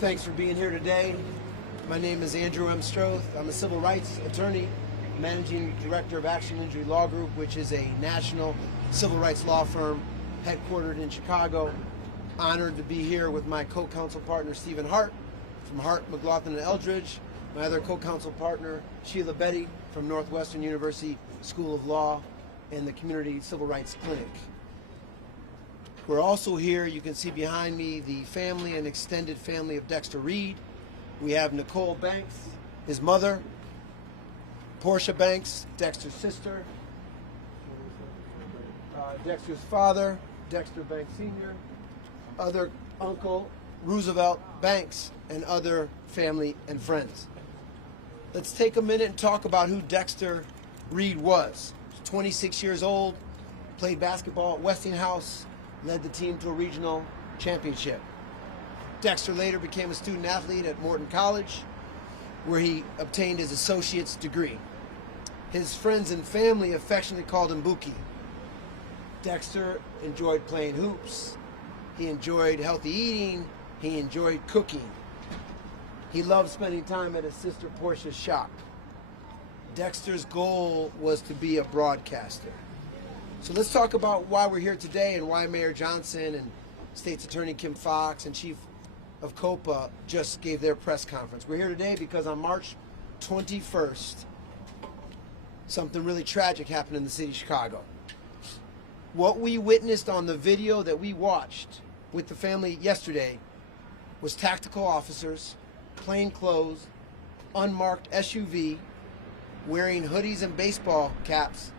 Thanks for being here today. My name is Andrew M. Stroth. I'm a civil rights attorney, managing director of Action Injury Law Group, which is a national civil rights law firm headquartered in Chicago. Honored to be here with my co-counsel partner, Stephen Hart, from Hart, McLaughlin, and Eldridge. My other co-counsel partner, Sheila Betty, from Northwestern University School of Law and the Community Civil Rights Clinic. We're also here, you can see behind me, the family and extended family of Dexter Reed. We have Nicole Banks, his mother, Portia Banks, Dexter's sister, Dexter's father, Dexter Banks Sr., other uncle, Roosevelt Banks, and other family and friends. Let's take a minute and talk about who Dexter Reed was. He's 26 years old, played basketball at Westinghouse, led the team to a regional championship. Dexter later became a student athlete at Morton College, where he obtained his associate's degree. His friends and family affectionately called him Buki. Dexter enjoyed playing hoops. He enjoyed healthy eating. He enjoyed cooking. He loved spending time at his sister Portia's shop. Dexter's goal was to be a broadcaster. So let's talk about why we're here today and why Mayor Johnson and State's Attorney Kim Foxx and Chief of COPA just gave their press conference. We're here today because on March 21st, something really tragic happened in the city of Chicago. What we witnessed on the video that we watched with the family yesterday was tactical officers, plain clothes, unmarked SUV, wearing hoodies and baseball caps,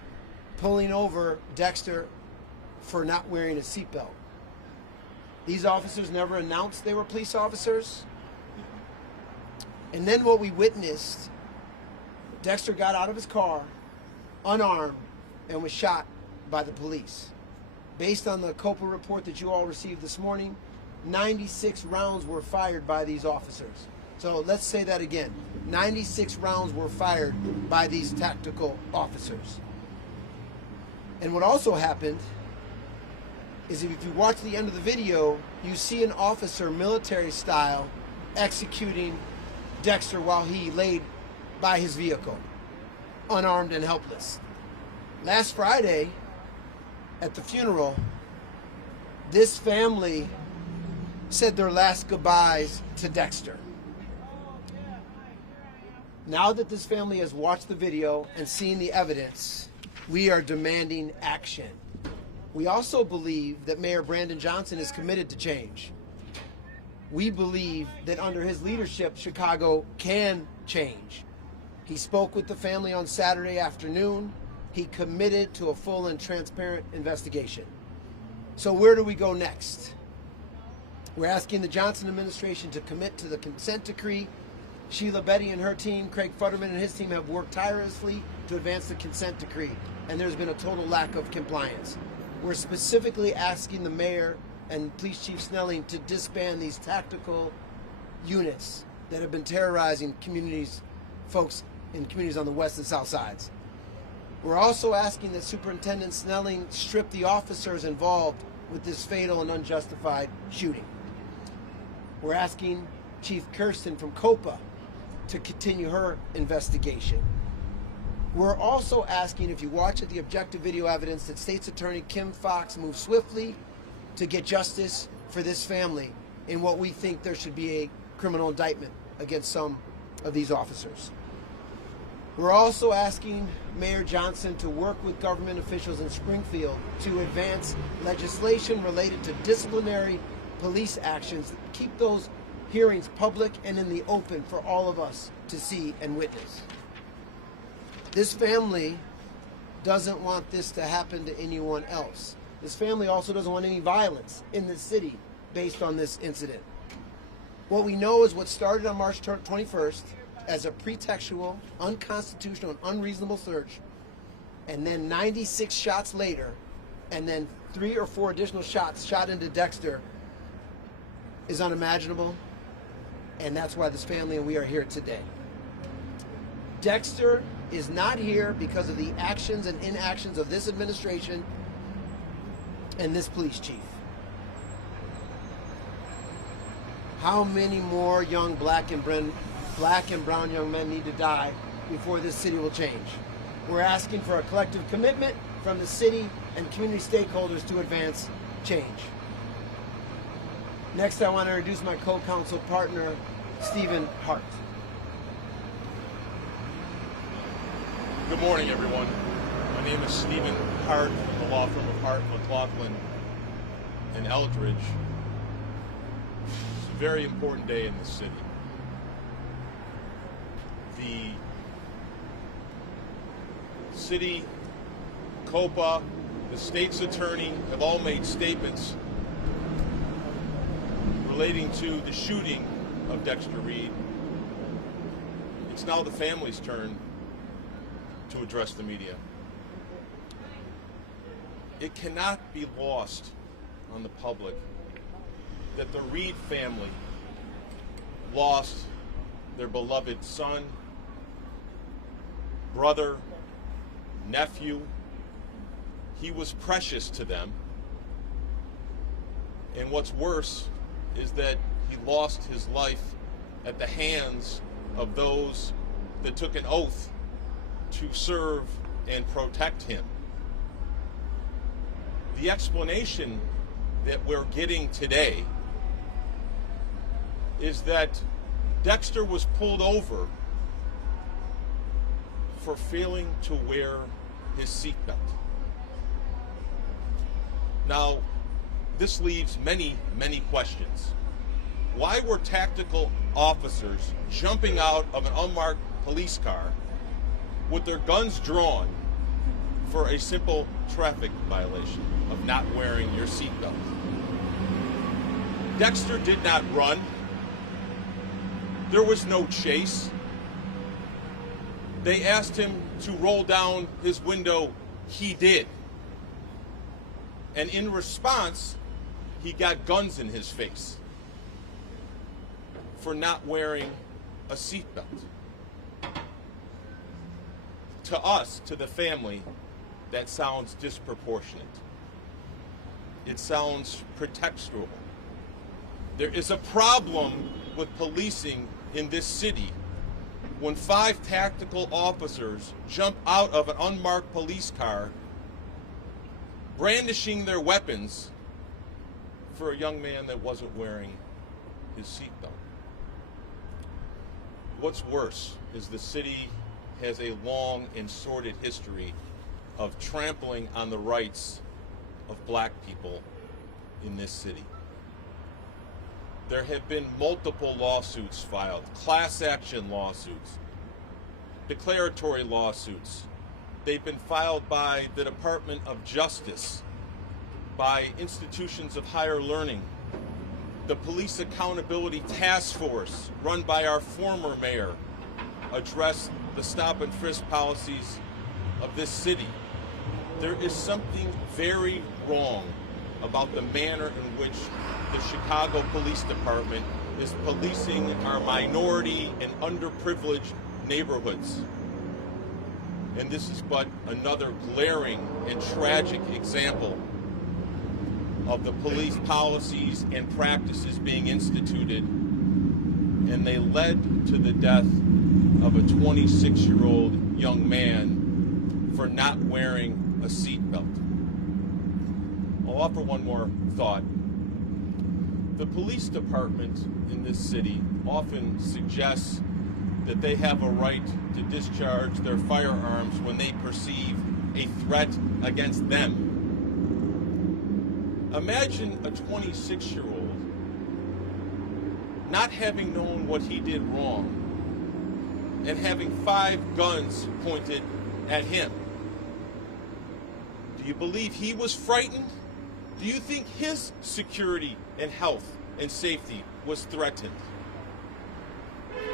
pulling over Dexter for not wearing a seatbelt. These officers never announced they were police officers. And then what we witnessed, Dexter got out of his car, unarmed, and was shot by the police. Based on the COPA report that you all received this morning, 96 rounds were fired by these officers. So let's say that again. 96 rounds were fired by these tactical officers. And what also happened is if you watch the end of the video, you see an officer, military style, executing Dexter while he laid by his vehicle, unarmed and helpless. Last Friday, at the funeral, this family said their last goodbyes to Dexter. Now that this family has watched the video and seen the evidence, we are demanding action. We also believe that Mayor Brandon Johnson is committed to change. We believe that under his leadership, Chicago can change. He spoke with the family on Saturday afternoon. He committed to a full and transparent investigation. So where do we go next? We're asking the Johnson administration to commit to the consent decree. Sheila Betty and her team, Craig Futterman and his team have worked tirelessly to advance the consent decree, and there's been a total lack of compliance. We're specifically asking the mayor and Police Chief Snelling to disband these tactical units that have been terrorizing communities, folks in communities on the west and south sides. We're also asking that Superintendent Snelling strip the officers involved with this fatal and unjustified shooting. We're asking Chief Kirsten from COPA to continue her investigation. We're also asking, if you watch the objective video evidence, that State's Attorney Kim Foxx move swiftly to get justice for this family in what we think there should be a criminal indictment against some of these officers. We're also asking Mayor Johnson to work with government officials in Springfield to advance legislation related to disciplinary police actions. Keep those hearings public and in the open for all of us to see and witness. This family doesn't want this to happen to anyone else. This family also doesn't want any violence in the city based on this incident. What we know is what started on March 21st as a pretextual, unconstitutional, and unreasonable search, and then 96 shots later, and then 3 or 4 additional shots shot into Dexter is unimaginable, and that's why this family and we are here today. Dexter is not here because of the actions and inactions of this administration and this police chief. How many more young black and brown young men need to die before this city will change? We're asking for a collective commitment from the city and community stakeholders to advance change. Next, I want to introduce my co-counsel partner, Stephen Hart. Good morning, everyone. My name is Stephen Hart from the law firm of Hart, McLaughlin, and Eldridge. It's a very important day in this city. The city, COPA, the state's attorney have all made statements relating to the shooting of Dexter Reed. It's now the family's turn to address the media. It cannot be lost on the public that the Reed family lost their beloved son, brother, nephew. He was precious to them. And what's worse is that he lost his life at the hands of those that took an oath to serve and protect him. The explanation that we're getting today is that Dexter was pulled over for failing to wear his seatbelt. Now, this leaves many, many questions. Why were tactical officers jumping out of an unmarked police car with their guns drawn for a simple traffic violation of not wearing your seatbelt? Dexter did not run. There was no chase. They asked him to roll down his window. He did. And in response, he got guns in his face for not wearing a seatbelt. To us, to the family, that sounds disproportionate. It sounds pretextual. There is a problem with policing in this city when 5 tactical officers jump out of an unmarked police car brandishing their weapons for a young man that wasn't wearing his seatbelt. What's worse is the city has a long and sordid history of trampling on the rights of black people in this city. There have been multiple lawsuits filed, class action lawsuits, declaratory lawsuits. They've been filed by the Department of Justice, by institutions of higher learning, the Police Accountability Task Force, run by our former mayor, addressed the stop and frisk policies of this city. There is something very wrong about the manner in which the Chicago Police Department is policing our minority and underprivileged neighborhoods. And this is but another glaring and tragic example of the police policies and practices being instituted, and they led to the death of a 26-year-old young man for not wearing a seatbelt. I'll offer one more thought. The police department in this city often suggests that they have a right to discharge their firearms when they perceive a threat against them. Imagine a 26-year-old not having known what he did wrong and having 5 guns pointed at him. Do you believe he was frightened? Do you think his security and health and safety was threatened?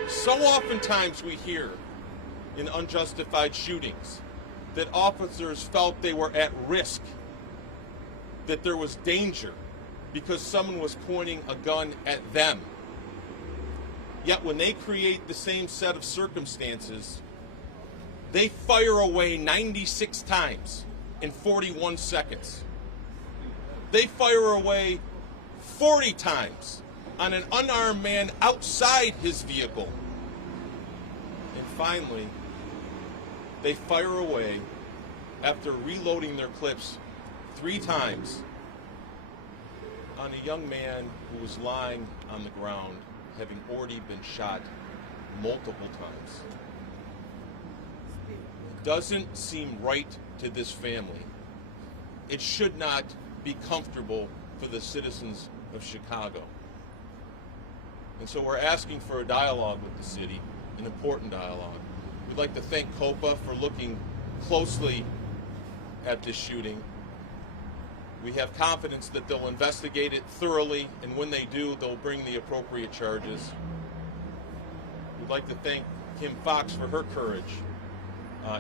So oftentimes we hear in unjustified shootings that officers felt they were at risk, that there was danger because someone was pointing a gun at them. Yet when they create the same set of circumstances, they fire away 96 times in 41 seconds. They fire away 40 times on an unarmed man outside his vehicle. And finally, they fire away after reloading their clips 3 times on a young man who was lying on the ground, having already been shot multiple times. It doesn't seem right to this family. It should not be comfortable for the citizens of Chicago. And so we're asking for a dialogue with the city, an important dialogue. We'd like to thank COPA for looking closely at this shooting. We have confidence that they'll investigate it thoroughly, and when they do, they'll bring the appropriate charges. We'd like to thank Kim Fox for her courage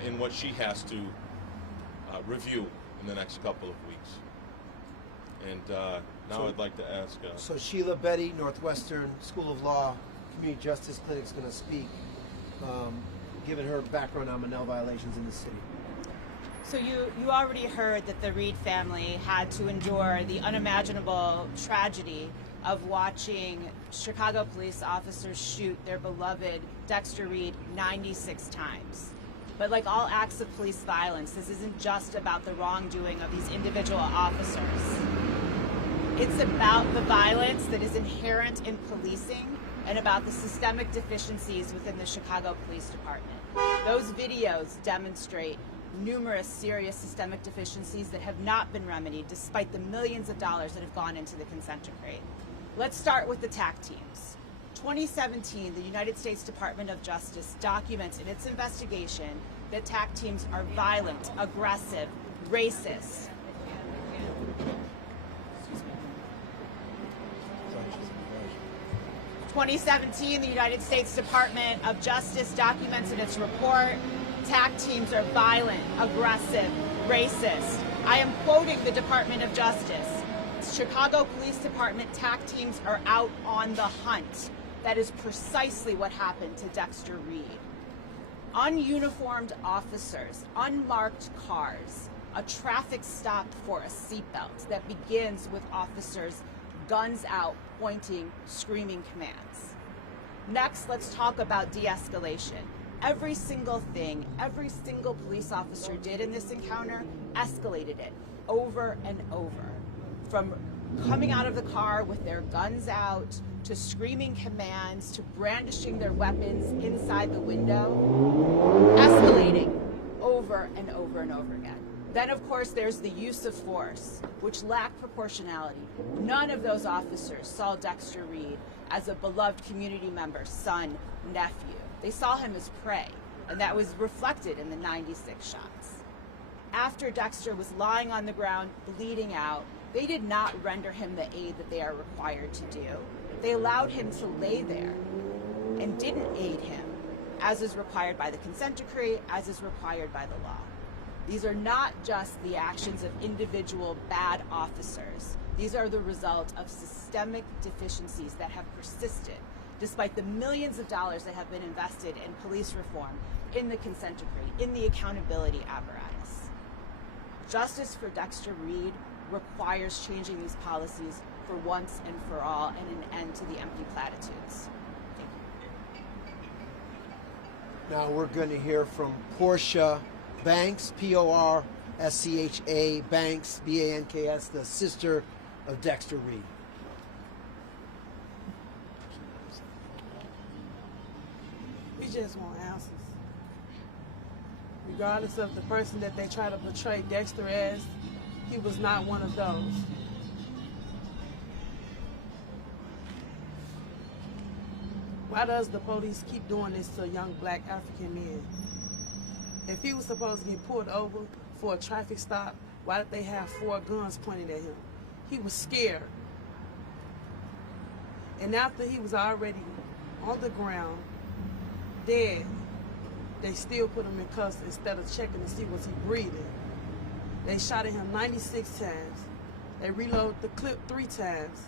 in what she has to review in the next couple of weeks. And now I'd like to ask... So Sheila Betty, Northwestern School of Law, Community Justice Clinic is going to speak, given her background on Monell violations in the city. So you already heard that the Reed family had to endure the unimaginable tragedy of watching Chicago police officers shoot their beloved Dexter Reed 96 times. But like all acts of police violence, this isn't just about the wrongdoing of these individual officers. It's about the violence that is inherent in policing and about the systemic deficiencies within the Chicago Police Department. Those videos demonstrate numerous serious systemic deficiencies that have not been remedied despite the millions of dollars that have gone into the consent decree. Let's start with the TAC teams. 2017, the United States Department of Justice documents in its investigation that TAC teams are violent, aggressive, racist. 2017, the United States Department of Justice documents in its report, TAC teams are violent, aggressive, racist. I am quoting the Department of Justice. Chicago Police Department TAC teams are out on the hunt. That is precisely what happened to Dexter Reed. Ununiformed officers, unmarked cars, a traffic stop for a seatbelt that begins with officers guns out, pointing, screaming commands. Next, let's talk about de-escalation. Every single thing, every single police officer did in this encounter escalated it over and over. From coming out of the car with their guns out, to screaming commands, to brandishing their weapons inside the window, escalating over and over and over again. Then, of course, there's the use of force, which lacked proportionality. None of those officers saw Dexter Reed as a beloved community member, son, nephew. They saw him as prey, and that was reflected in the 96 shots. After Dexter was lying on the ground, bleeding out, they did not render him the aid that they are required to do. They allowed him to lay there and didn't aid him, as is required by the consent decree, as is required by the law. These are not just the actions of individual bad officers. These are the result of systemic deficiencies that have persisted despite the millions of dollars that have been invested in police reform, in the consent decree, in the accountability apparatus. Justice for Dexter Reed requires changing these policies for once and for all, and an end to the empty platitudes. Thank you. Now we're going to hear from Portia Banks, P-O-R-S-C-H-A, Banks, B-A-N-K-S, the sister of Dexter Reed. We just want answers. Regardless of the person that they try to portray Dexter as, he was not one of those. Why does the police keep doing this to young black African men? If he was supposed to get pulled over for a traffic stop, why did they have 4 guns pointed at him? He was scared. And after he was already on the ground, dead, they still put him in cuffs instead of checking to see was he breathing. They shot at him 96 times. They reloaded the clip 3 times.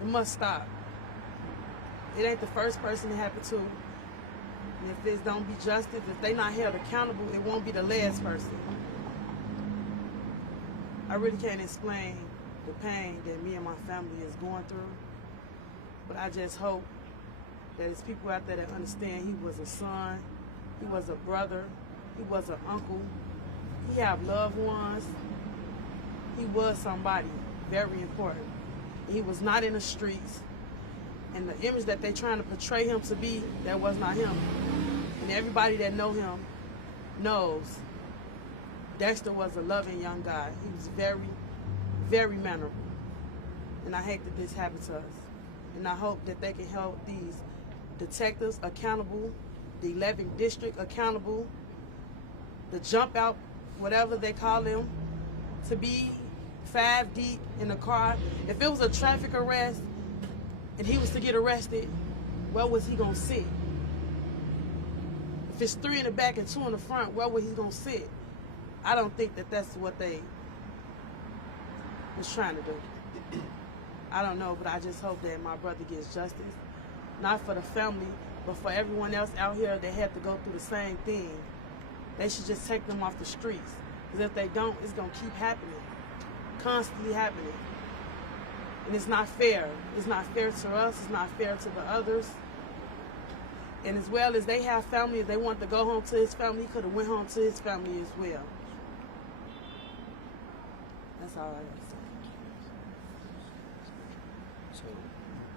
It must stop. It ain't the first person it happened to. And if it don't be justice, if they not held accountable, it won't be the last person. I really can't explain the pain that me and my family is going through. But I just hope that there's people out there that understand he was a son, he was a brother, he was an uncle, he have loved ones. He was somebody very important. He was not in the streets. And the image that they're trying to portray him to be, that was not him. And everybody that know him knows Dexter was a loving young guy. He was very, very mannerable. And I hate that this happened to us. And I hope that they can hold these detectives accountable, the 11th district accountable, the jump out, whatever they call them, to be 5 deep in the car. If it was a traffic arrest and he was to get arrested, where was he gonna sit? If it's 3 in the back and 2 in the front, where was he gonna sit? I don't think that that's what they was trying to do. I don't know, but I just hope that my brother gets justice. Not for the family, but for everyone else out here that had to go through the same thing. They should just take them off the streets. Because if they don't, it's going to keep happening. Constantly happening. And it's not fair. It's not fair to us. It's not fair to the others. And as well as they have family, if they want to go home to his family, he could have went home to his family as well. That's all I got to say. So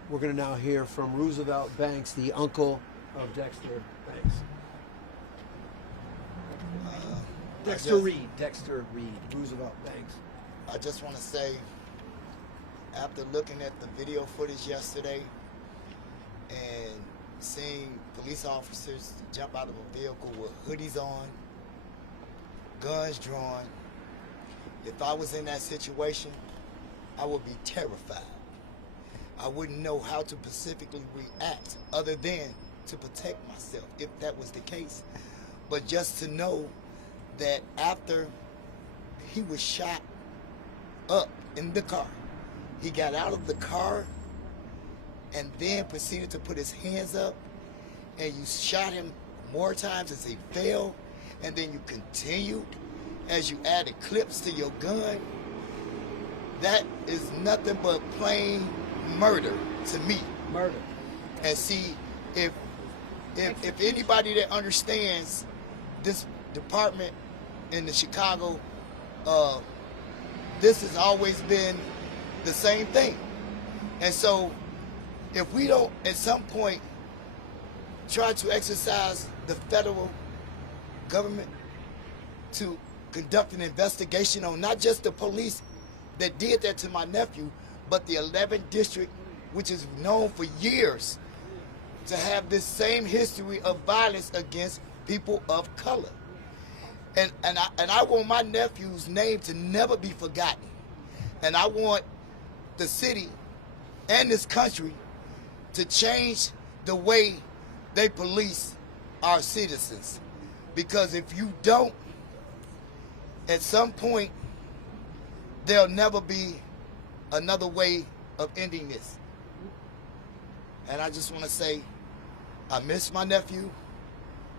we're going to now hear from Roosevelt Banks, the uncle of Dexter Banks. Dexter Reed, Roosevelt Banks. I just want to say, after looking at the video footage yesterday and seeing police officers jump out of a vehicle with hoodies on, guns drawn, if I was in that situation, I would be terrified. I wouldn't know how to specifically react other than to protect myself if that was the case. But just to know that after he was shot up in the car, he got out of the car and then proceeded to put his hands up, and you shot him more times as he fell, and then you continued as you added clips to your gun. That is nothing but plain murder to me. Murder. And see, if anybody that understands this department in the Chicago, this has always been the same thing. And so if we don't at some point try to exercise the federal government to conduct an investigation on not just the police that did that to my nephew, but the 11th district, which is known for years to have this same history of violence against people of color. And I want my nephew's name to never be forgotten. And I want the city and this country to change the way they police our citizens. Because if you don't, at some point, there'll never be another way of ending this. And I just want to say, I miss my nephew.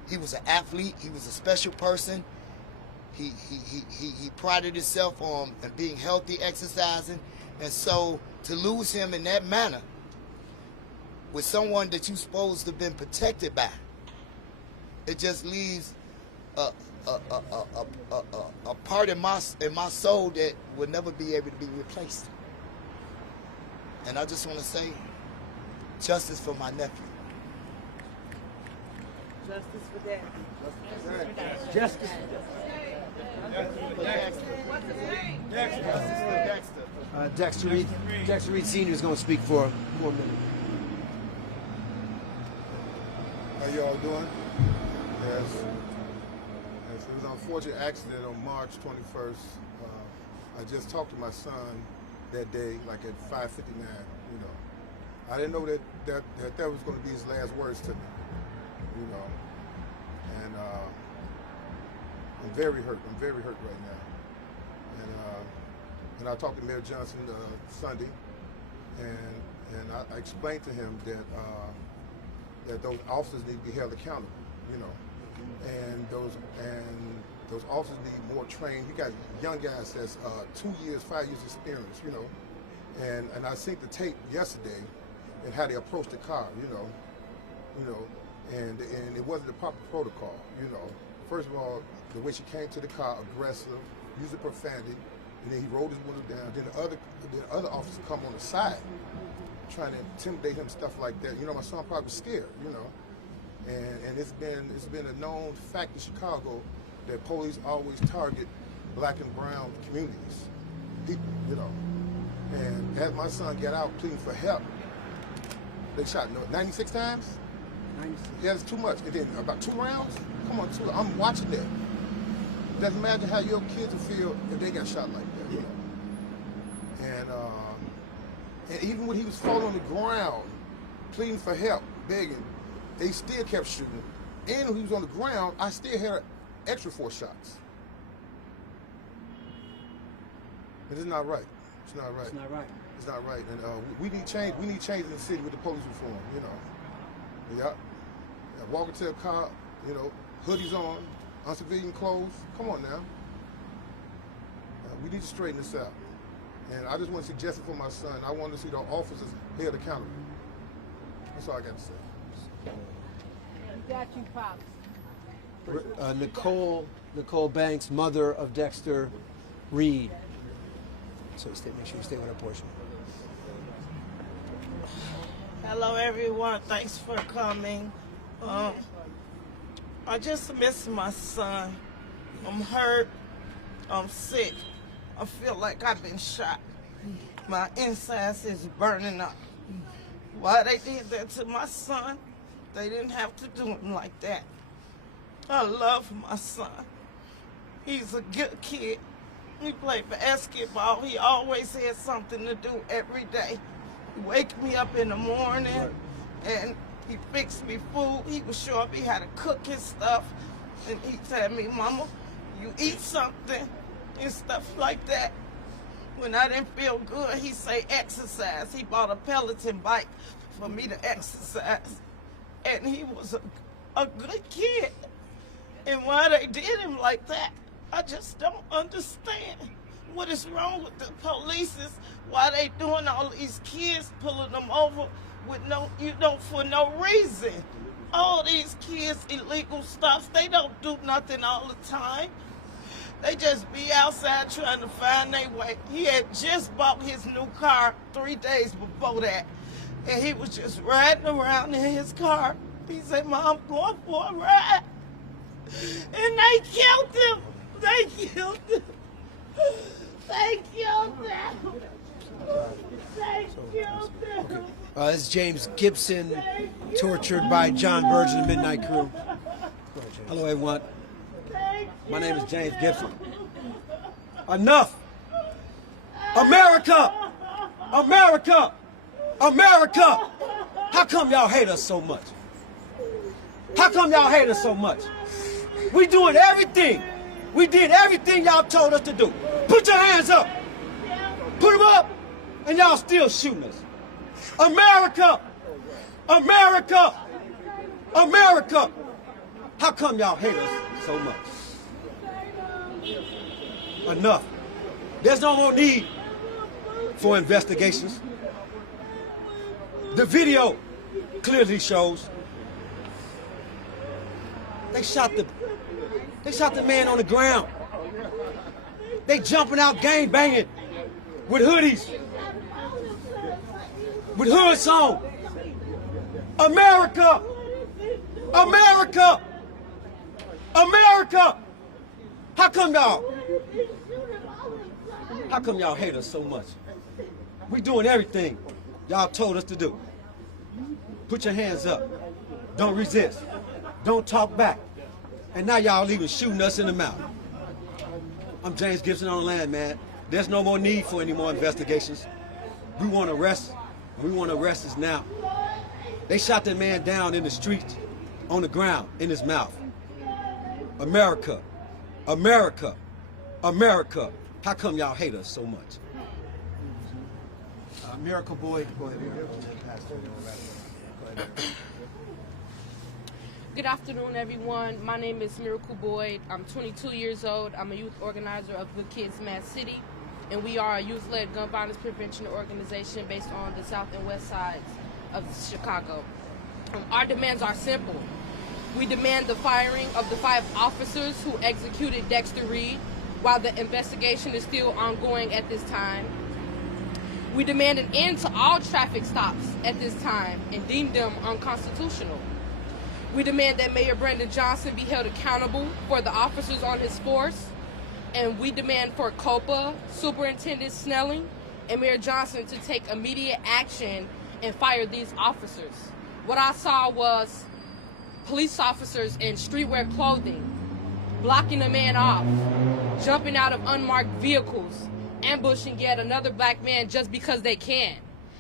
He was an athlete. He was a special person. He prided himself on being healthy, exercising. And so to lose him in that manner with someone that you're supposed to have been protected by, it just leaves a part in my soul that will never be able to be replaced. And I just want to say, justice for my nephew. Justice for that. Justice. Dexter Reed. Dexter Reed Sr. is going to speak for 1 minute. How y'all doing? Yes. It was an unfortunate accident on March 21st. I just talked to my son that day, like at 5:59. You know, I didn't know that was going to be his last words to me. You know, and I'm very hurt. I'm very hurt right now. And I talked to Mayor Johnson Sunday, and I explained to him that those officers need to be held accountable. You know, and those officers need more training. You got young guys that's 2 years, 5 years experience. You know, And I seen the tape yesterday and how they approached the car, and it wasn't the proper protocol, First of all, the way she came to the car, aggressive, using profanity, and then he rolled his window down. Then the other officers come on the side, trying to intimidate him, stuff like that. My son probably was scared, And it's been a known fact in Chicago that police always target black and brown communities, people, And as my son got out pleading for help, they shot 96 times? 96. Yeah, it's too much. And then about 2 rounds? Come on, I'm watching that. Just imagine how your kids would feel if they got shot like that, And even when he was falling on the ground, pleading for help, begging, they still kept shooting. And when he was on the ground, I still had extra 4 shots. But it's not right. It's not right. It's not right. It's not right. And we need change. We need change in the city with the police reform, Yeah. Walk into a car, hoodies on, uncivilian clothes. Come on now. We need to straighten this out. And I just want to suggest it for my son. I want to see the officers held accountable. That's all I got to say. Got you, Pops. Nicole Banks, mother of Dexter Reed. So make sure you stay with her portion. Hello, everyone. Thanks for coming. I just miss my son. I'm hurt. I'm sick. I feel like I've been shot. My insides is burning up. Why they did that to my son? They didn't have to do him like that. I love my son. He's a good kid. He played basketball. He always had something to do every day. He wake me up in the morning and he fixed me food. He would show me how to cook his stuff. And he tell me, Mama, you eat something and stuff like that. When I didn't feel good, he say exercise. He bought a Peloton bike for me to exercise. And he was a good kid. And why they did him like that, I just don't understand. What is wrong with the police is why they doing all these kids, pulling them over with for no reason. All these kids, illegal stuff, they don't do nothing all the time. They just be outside trying to find their way. He had just bought his new car 3 days before that. And he was just riding around in his car. He said, Mom, I'm going for a ride. And they killed him. They killed him. They killed him. They killed him. This is James Gibson, tortured by John Burge and the Midnight Crew. Hello, everyone. My name is James Gibson. Enough! America! America! America! How come y'all hate us so much? How come y'all hate us so much? We doing everything. We did everything y'all told us to do. Put your hands up. Put them up. And y'all still shooting us. America! America! America! How come y'all hate us so much? Enough. There's no more need for investigations. The video clearly shows they shot the man on the ground. They jumping out gang banging with hoodies, with hoods on. America! America! America! How come y'all hate us so much? We doing everything y'all told us to do. Put your hands up. Don't resist. Don't talk back. And now y'all even shooting us in the mouth. I'm James Gibson on the land, man. There's no more need for any more investigations. We want to arrest. We want to arrest us now. They shot that man down in the streets, on the ground, in his mouth. America, America, America. How come y'all hate us so much? Miracle Boy, go ahead. Go ahead. Good afternoon, everyone. My name is Miracle Boyd. I'm 22 years old. I'm a youth organizer of Good Kids Mad City. and we are a youth-led gun violence prevention organization based on the south and west sides of Chicago. Our demands are simple. We demand the firing of the 5 officers who executed Dexter Reed while the investigation is still ongoing at this time. We demand an end to all traffic stops at this time and deem them unconstitutional. We demand that Mayor Brandon Johnson be held accountable for the officers on his force. And we demand for COPA, Superintendent Snelling, and Mayor Johnson to take immediate action and fire these officers. What I saw was police officers in streetwear clothing, blocking a man off, jumping out of unmarked vehicles, ambushing yet another black man just because they can.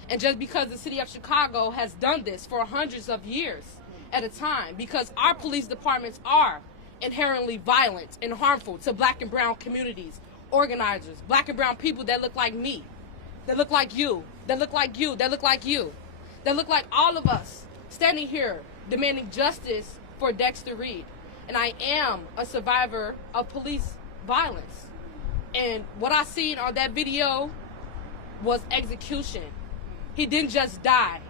And just because the city of Chicago has done this for hundreds of years at a time, because our police departments are inherently violent and harmful to black and brown communities, organizers, black and brown people that look like me, that look like you, that look like you, that look like you, that look like all of us standing here demanding justice for Dexter Reed. And I am a survivor of police violence. And what I seen on that video was execution. He didn't just die.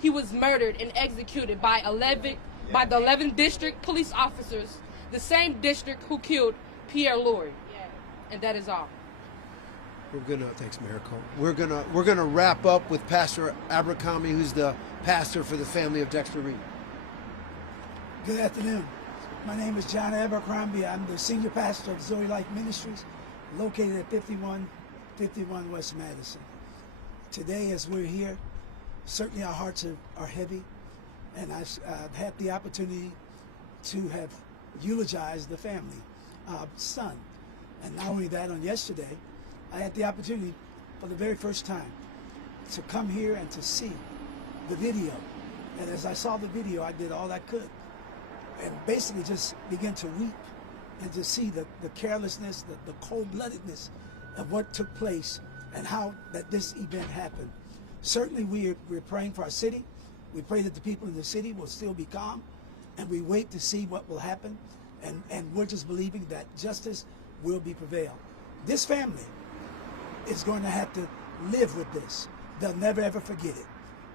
He was murdered and executed by the 11th district police officers, the same district who killed Pierre Lurie. And that is all. Thanks, Mayor Cole. We're gonna wrap up with Pastor Abercrombie, who's the pastor for the family of Dexter Reed. Good afternoon. My name is John Abercrombie. I'm the senior pastor of Zoe Life Ministries, located at 5151 West Madison. Today, as we're here, certainly our hearts are heavy, and I've had the opportunity to have eulogized the family, son. And not only that, on yesterday, I had the opportunity for the very first time to come here and to see the video. And as I saw the video, I did all I could and basically just began to weep and to see the carelessness, the cold-bloodedness of what took place and how that this event happened. Certainly we're praying for our city. We pray that the people in the city will still be calm, and we wait to see what will happen, and we're just believing that justice will be prevailed. This family is going to have to live with this. They'll never ever forget it.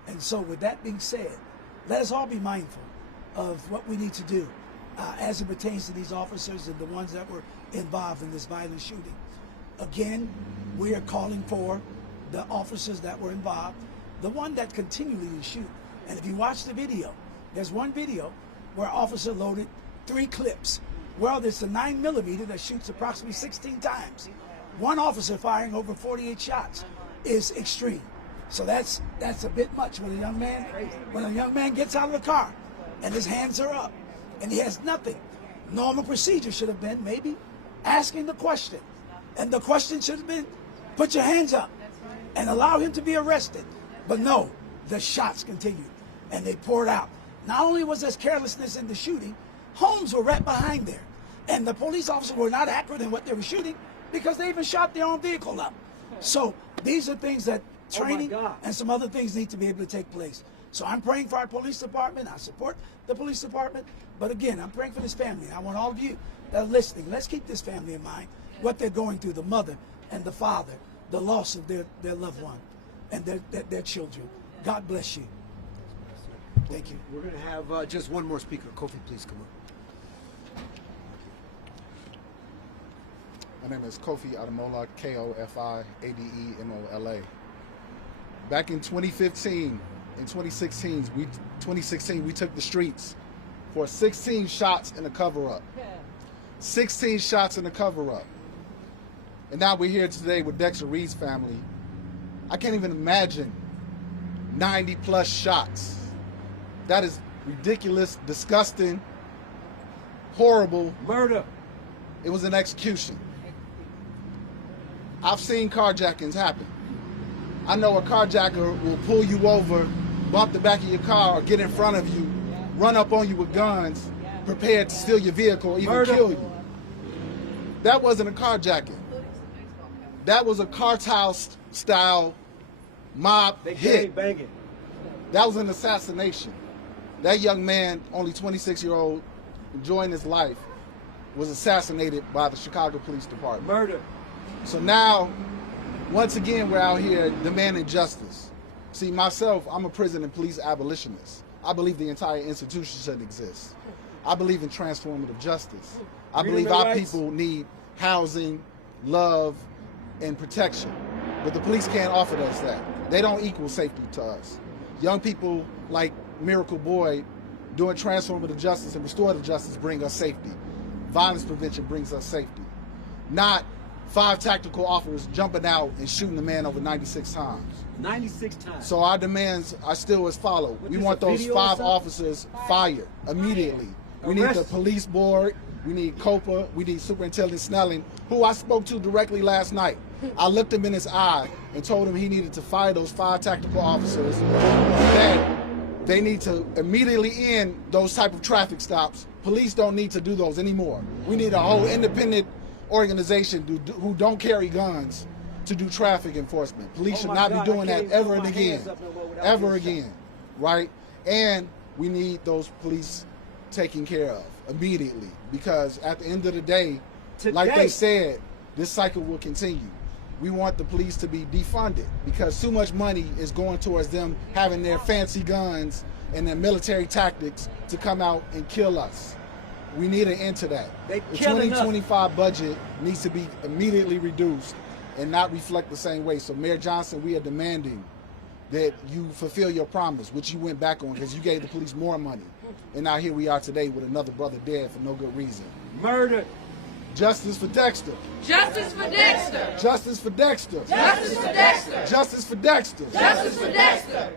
And so with that being said, let us all be mindful of what we need to do as it pertains to these officers and the ones that were involved in this violent shooting. Again, we are calling for the officers that were involved, the one that continually shoot. And if you watch the video, there's one video where an officer loaded 3 clips. Well, there's a 9mm that shoots approximately 16 times. One officer firing over 48 shots is extreme. So that's a bit much when a young man gets out of the car and his hands are up and he has nothing. Normal procedure should have been maybe asking the question. And the question should have been, put your hands up and allow him to be arrested. But no, the shots continued and they poured out. Not only was there carelessness in the shooting, homes were right behind there. And the police officers were not accurate in what they were shooting because they even shot their own vehicle up. So these are things that training and some other things need to be able to take place. So I'm praying for our police department. I support the police department. But again, I'm praying for this family. I want all of you that are listening, let's keep this family in mind, what they're going through, the mother and the father, the loss of their loved one and their children. God bless you. Thank you. We're going to have just one more speaker. Kofi, please come up. My name is Kofi Ademola, Kofi-Ademola. Back in 2016, we took the streets for 16 shots in a cover-up. 16 shots in a cover-up. And now we're here today with Dexter Reed's family. I can't even imagine 90+ shots. That is ridiculous, disgusting, horrible. Murder. It was an execution. I've seen carjackings happen. I know a carjacker will pull you over, bump the back of your car, or get in front of you, run up on you with guns, prepared to steal your vehicle, or even kill you. That wasn't a carjacking. That was a cartel-style mob hit. That was an assassination. That young man, only 26-year-old, enjoying his life, was assassinated by the Chicago Police Department. Murder. So now once again, we're out here demanding justice. See, myself, I'm a prison and police abolitionist. I believe the entire institution should exist. I believe in transformative justice. I believe our people need housing, love, and protection. But the police can't offer us that. They don't equal safety to us. Young people like Miracle Boyd doing transformative justice and restorative justice bring us safety. Violence prevention brings us safety. Not 5 tactical officers jumping out and shooting a man over 96 times. 96 times. So our demands are still as follow. We want those 5 officers fired immediately. We need the police board, we need COPA, we need Superintendent Snelling, who I spoke to directly last night. I looked him in his eye and told him he needed to fire those 5 tactical officers, that they need to immediately end those type of traffic stops. Police don't need to do those anymore. We need a whole independent organization who don't carry guns to do traffic enforcement. Police should not be doing that ever and again. Ever again, right? And we need those police taken care of immediately, because at the end of the day, like they said, this cycle will continue. We want the police to be defunded because too much money is going towards them having their fancy guns and their military tactics to come out and kill us. We need an end to that. The 2025 budget needs to be immediately reduced and not reflect the same way. So Mayor Johnson, we are demanding that you fulfill your promise, which you went back on because you gave the police more money. And now here we are today with another brother dead for no good reason. Murdered. Justice for Dexter. Justice for Dexter. Justice for Dexter. Justice for Dexter. Justice for Dexter. Justice for Dexter.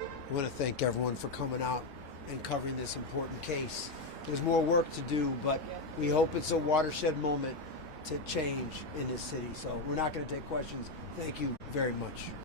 I want to thank everyone for coming out and covering this important case. There's more work to do, but we hope it's a watershed moment to change in this city. So we're not going to take questions. Thank you very much.